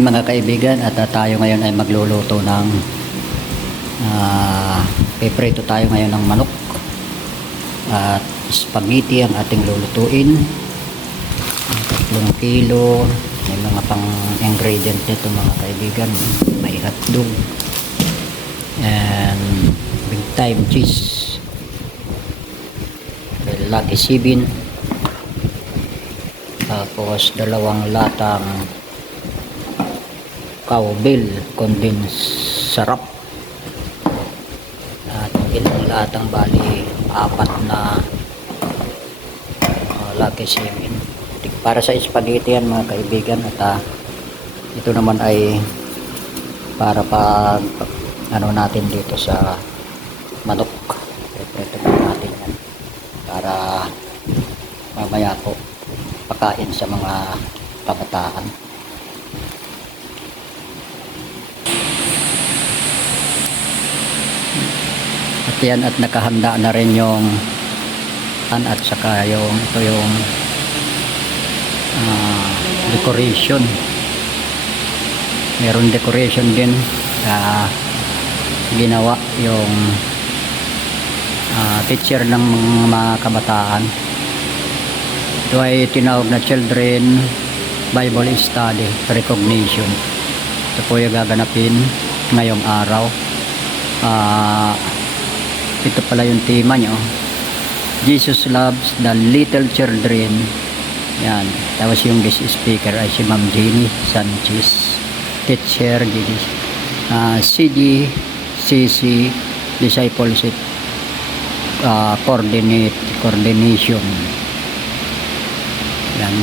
morning mga kaibigan, at tayo ngayon ay magluluto ng peprito tayo ngayon ng manok at spaghetti ang ating lulutuin. 3 kilo, may mga pang ingredient nito mga kaibigan, may hotdog and big time cheese, may Lucky 7, tapos 2 latang cowbell condensed syrup at ilang latang bali 4 na Lucky 7 para sa spaghetti yan mga kaibigan. At ito naman ay para pag ano natin dito sa manok, prepare natin yan para mamaya po pakain sa mga kabataan. At yan, at nakahanda na rin yung at saka yung ito yung decoration. Meron decoration din ginawa yung teacher ng mga kabataan. Ito ay tinawag na Children Bible Study Recognition. Ito po yung gaganapin ngayong araw. Ito pala yung tema nyo, Jesus loves the little children. Yan. Tapos yung guest speaker ay si Ma'am Jenny Sanchez, teacher CGCC Discipleship Coordination. Yan.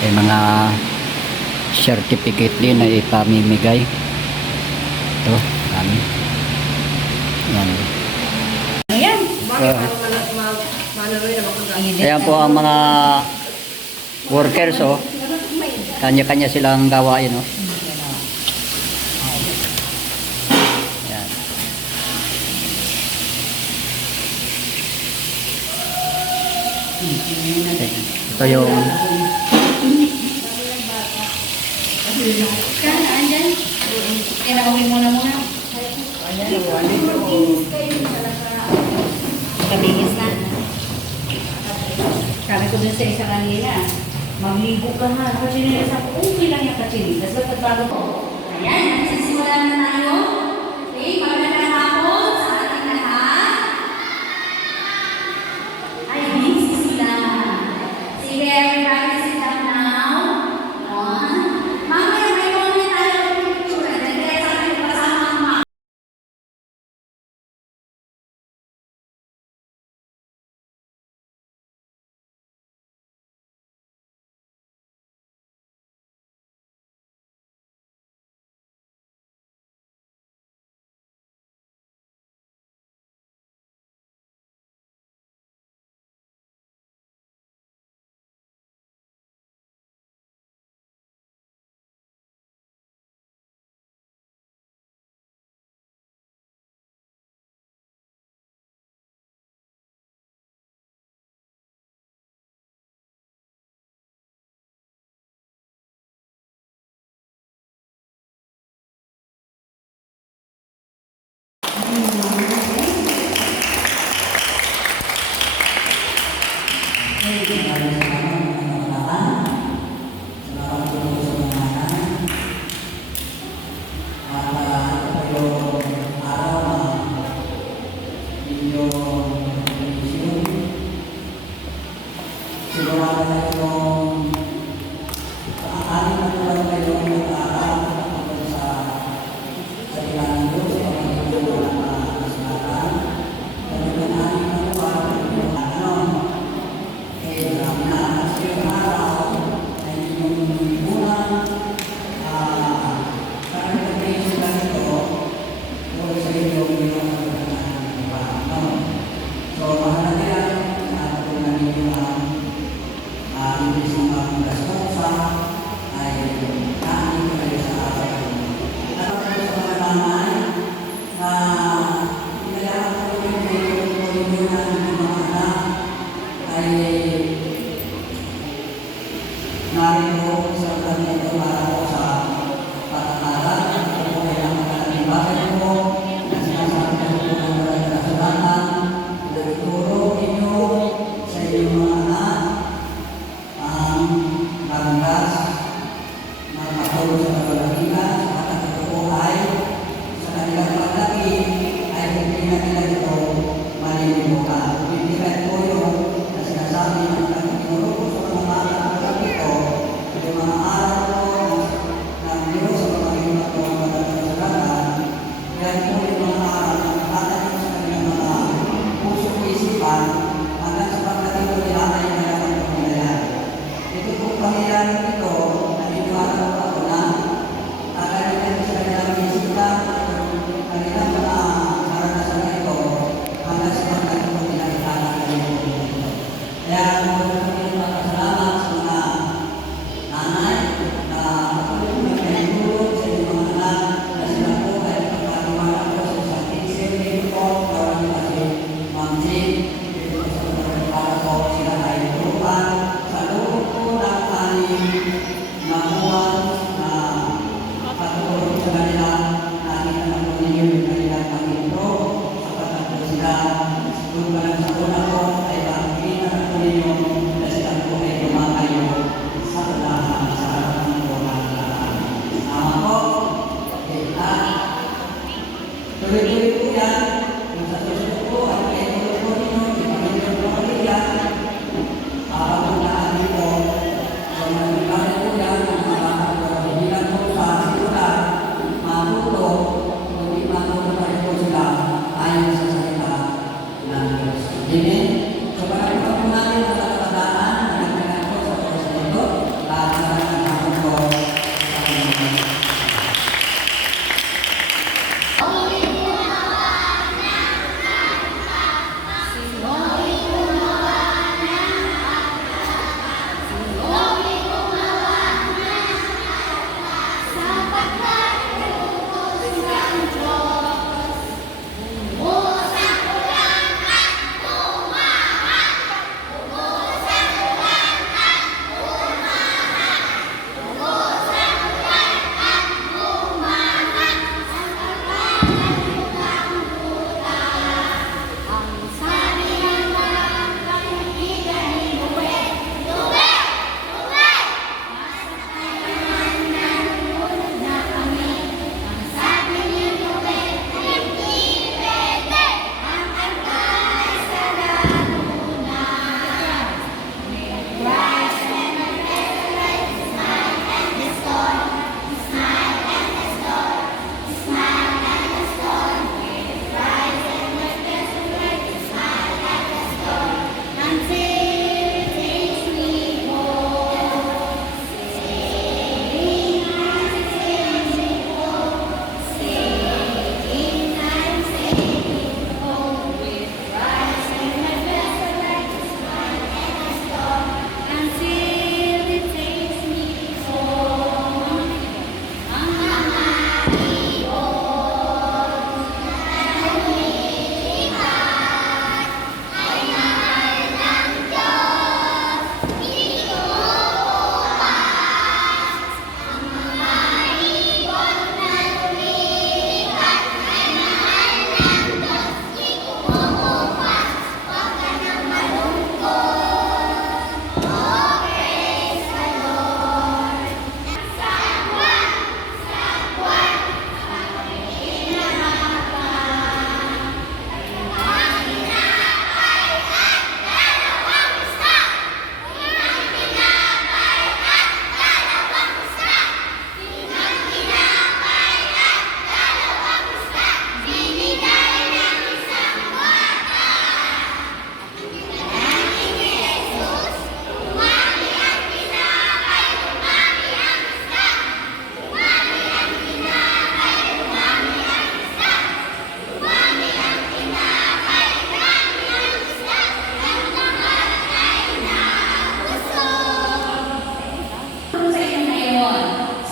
May mga certificate din na ipamimigay. Ito, kami. Yan. Ayan. Ayan po ang mga workers, oh. Kanya-kanya silang gawain, oh. Ayan. Ito yung andyan. Kinauwi mo na muna. Kabingis na. Sabi ko dun sa isa kanina, magligo ka ha. Kasi nila ko, okay lang yung katsinilas. Ba't bago ko? Ayan, nagsisimulan na tayo. Okay, magandang hapon sa ating lahat. Ay, nagsisimulan. Sige, everybody sit down now. Mamaya may moment tayo ng picture. Then kaya sabi ko kasama ang mama. Tuloy-tuloy po yan. Kung sa susunod po at may tulong po ninyo, di Panginoon po Maria, papapuntaan dito. So, nagkakala po yan, ang mga bata po, hindi lang po sa sikulan, matuto, kundi matuto pa rin po sila ayon sa salita ng Diyos. Amen? So, marami pa po natin ang katatandaan, nagkakala po sa oras na ito, lahat na ang hapon po sa Panginoon.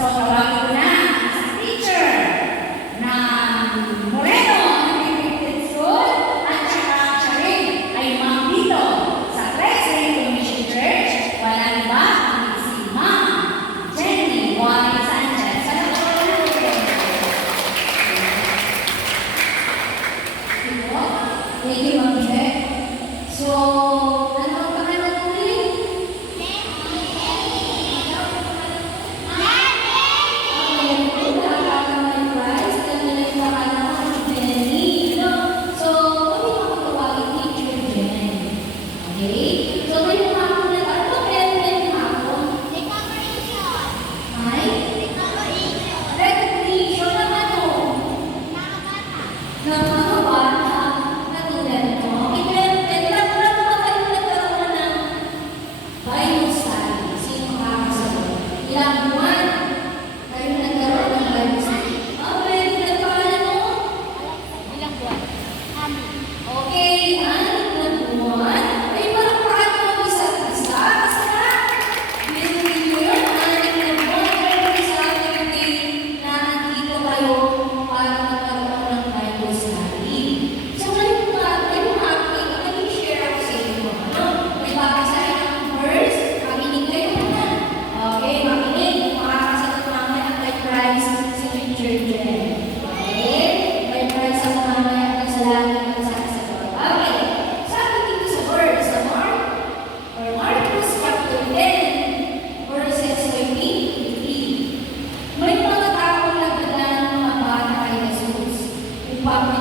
So, tawagin ko na ang isang teacher ng Moreno Integrated School at saka siya rin ay Ma'am dito sa Christ Mission Church. Walang iba, ang si Ma'am Jenny Y. Sanchez. Ano po natin? Thank you, Ma'am Jenny. So, ano ang pangalan ko ulit? Ilang buwan kayo nagkaroon ng Bible study? Pwede nagpangalan mo? Okay, 6 na buwan. Ay, parang paano mo isa't isa? Kasi na, binibigyan nyo yun, 6 na buwan. Pero sa activity na nandito kayo para magkaroon ng Bible study. So, kayo share ako sa inyo. May babasahin ang verse, makinig kayo na. Okay, makinig. Makakasagot mamaya ang kay Christ sa future gen. Okay? Kay Christ ang mamaya sa langit at sa kasagot. Okay. Sabi dito sa verse, sa Marcos chapter 10, verses 23. May mga taong nagdala ng mga bata kay Jesus upang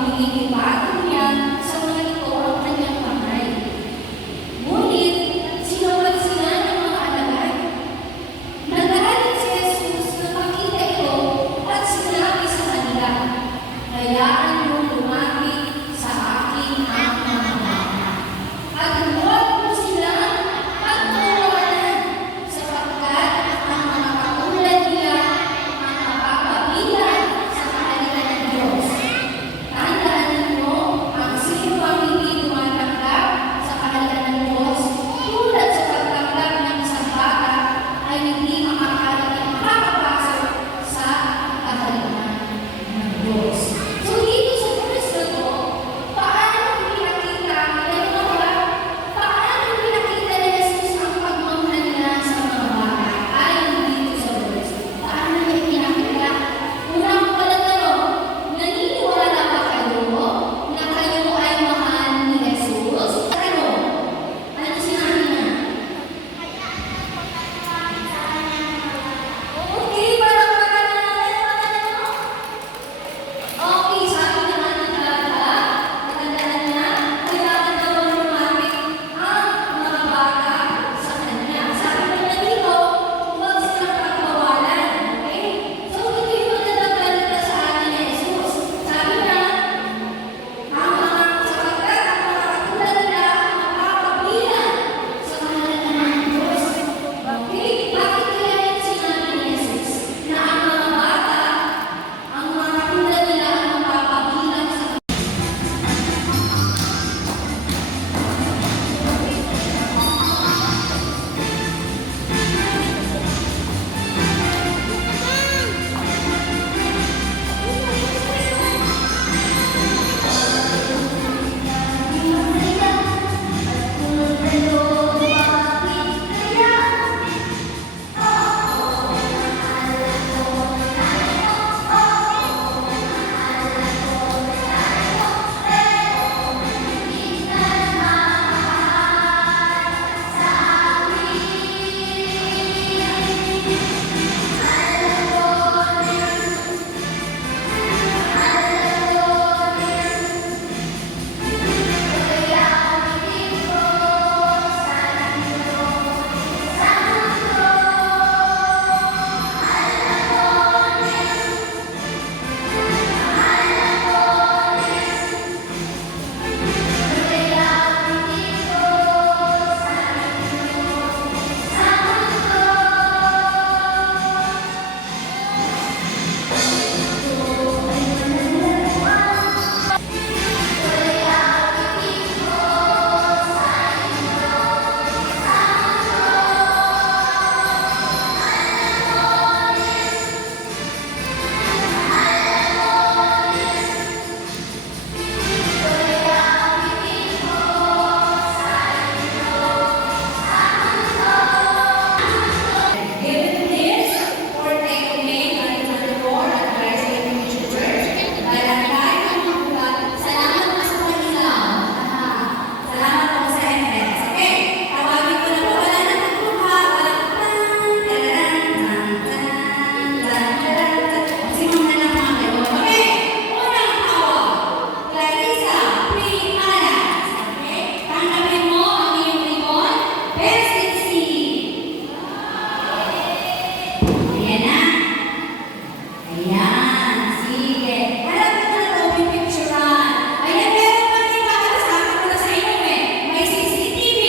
Ayan, sige. Harap ka na to, may picturean. Ayan, meron pa rin ba? Sabi ko na sa inyo eh, may CCTV.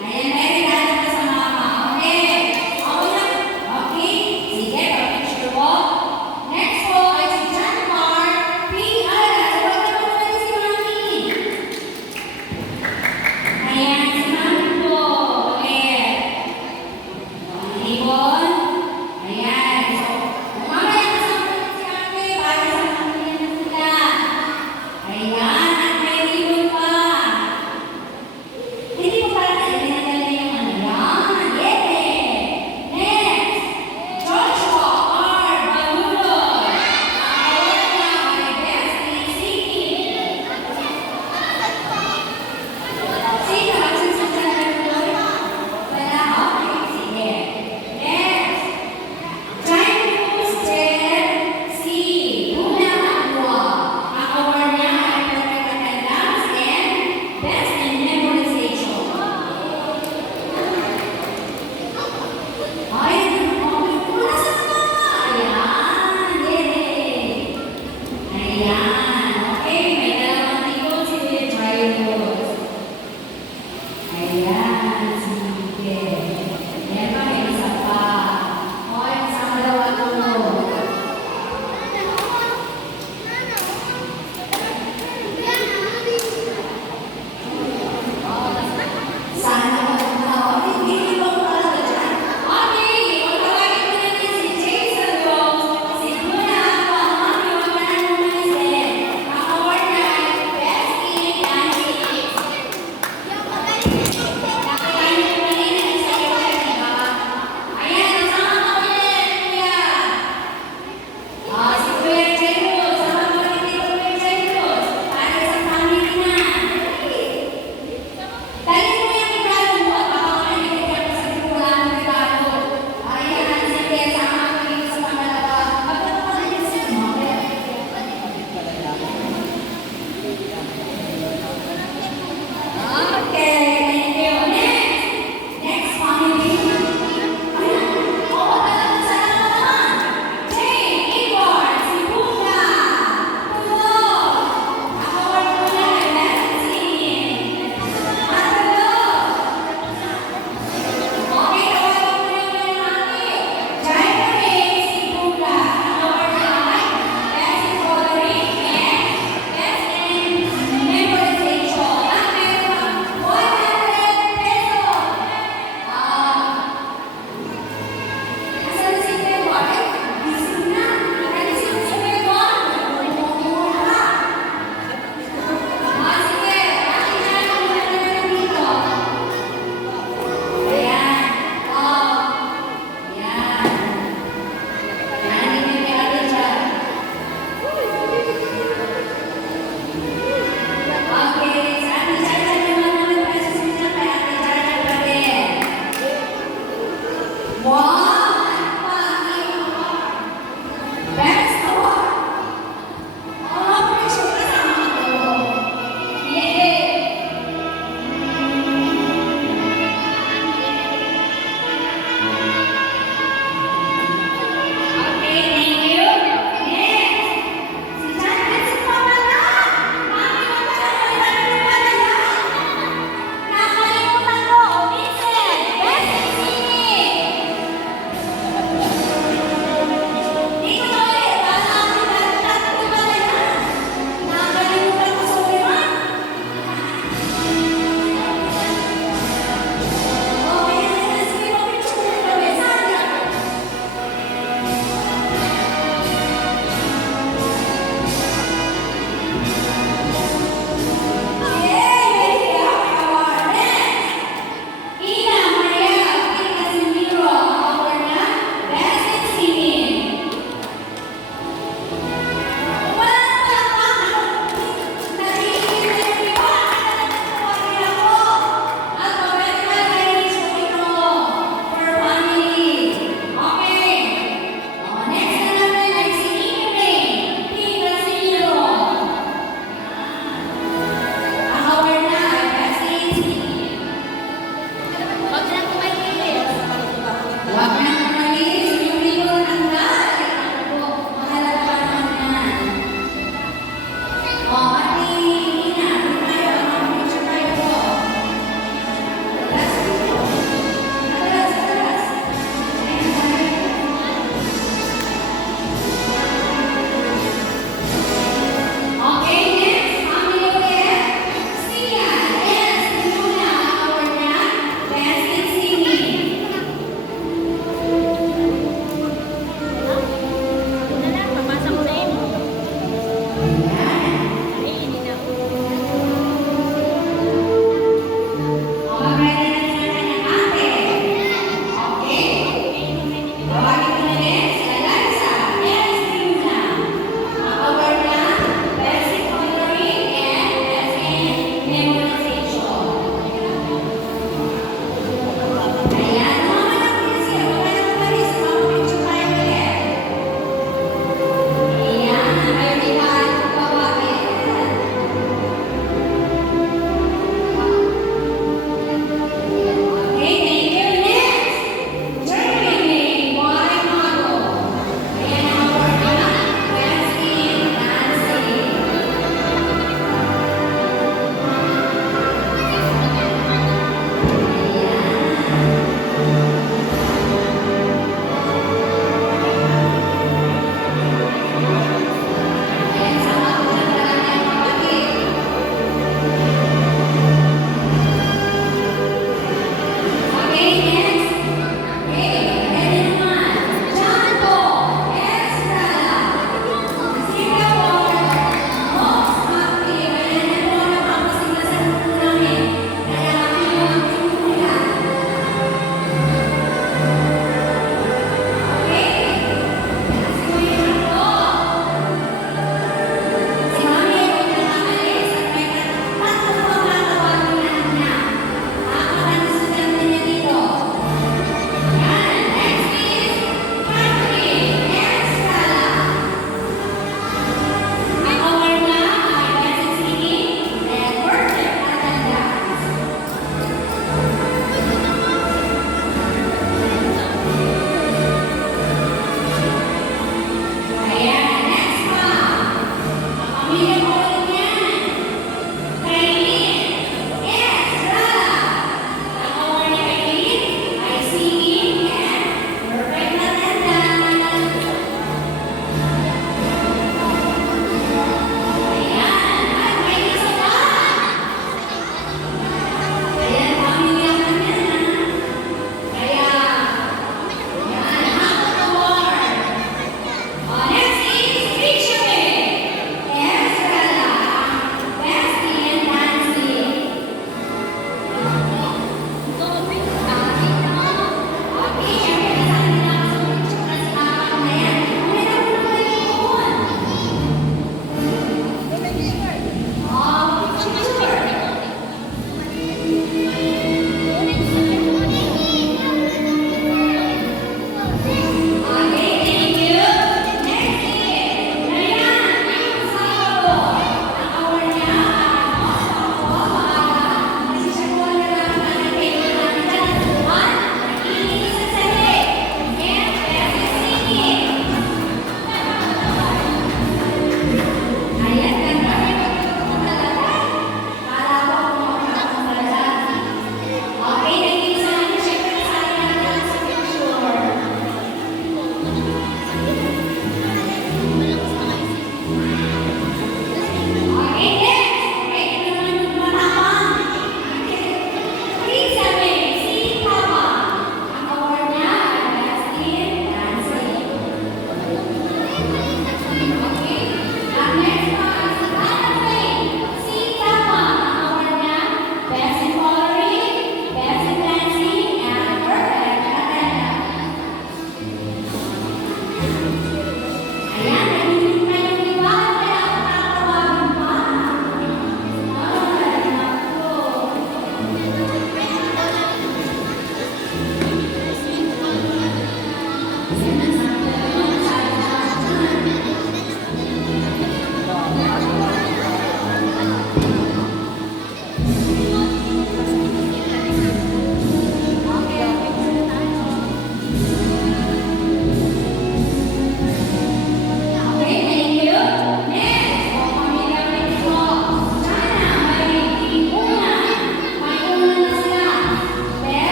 Ayan, may regalo ka sa mama. Okay. Okay na. Okay. Sige, pa-picture po. Next po ay si John Mark P. Alas. Huwag na po natin si Mami. Ayan, si Mami po. Ulit. Ibon. Ayan. So, mamaya kasama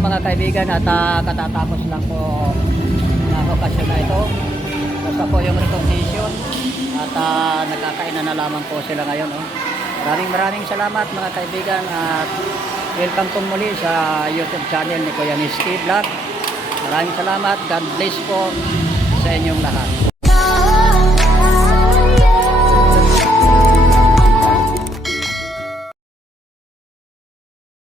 mga kaibigan at katatapos lang po ng okasyon na ito. Basta po yung recognition at nagkakainan na lamang po sila ngayon. Oh. Maraming salamat mga kaibigan at welcome po muli sa YouTube channel ni Kuya Misty Vlog. Maraming salamat. God bless po sa inyong lahat.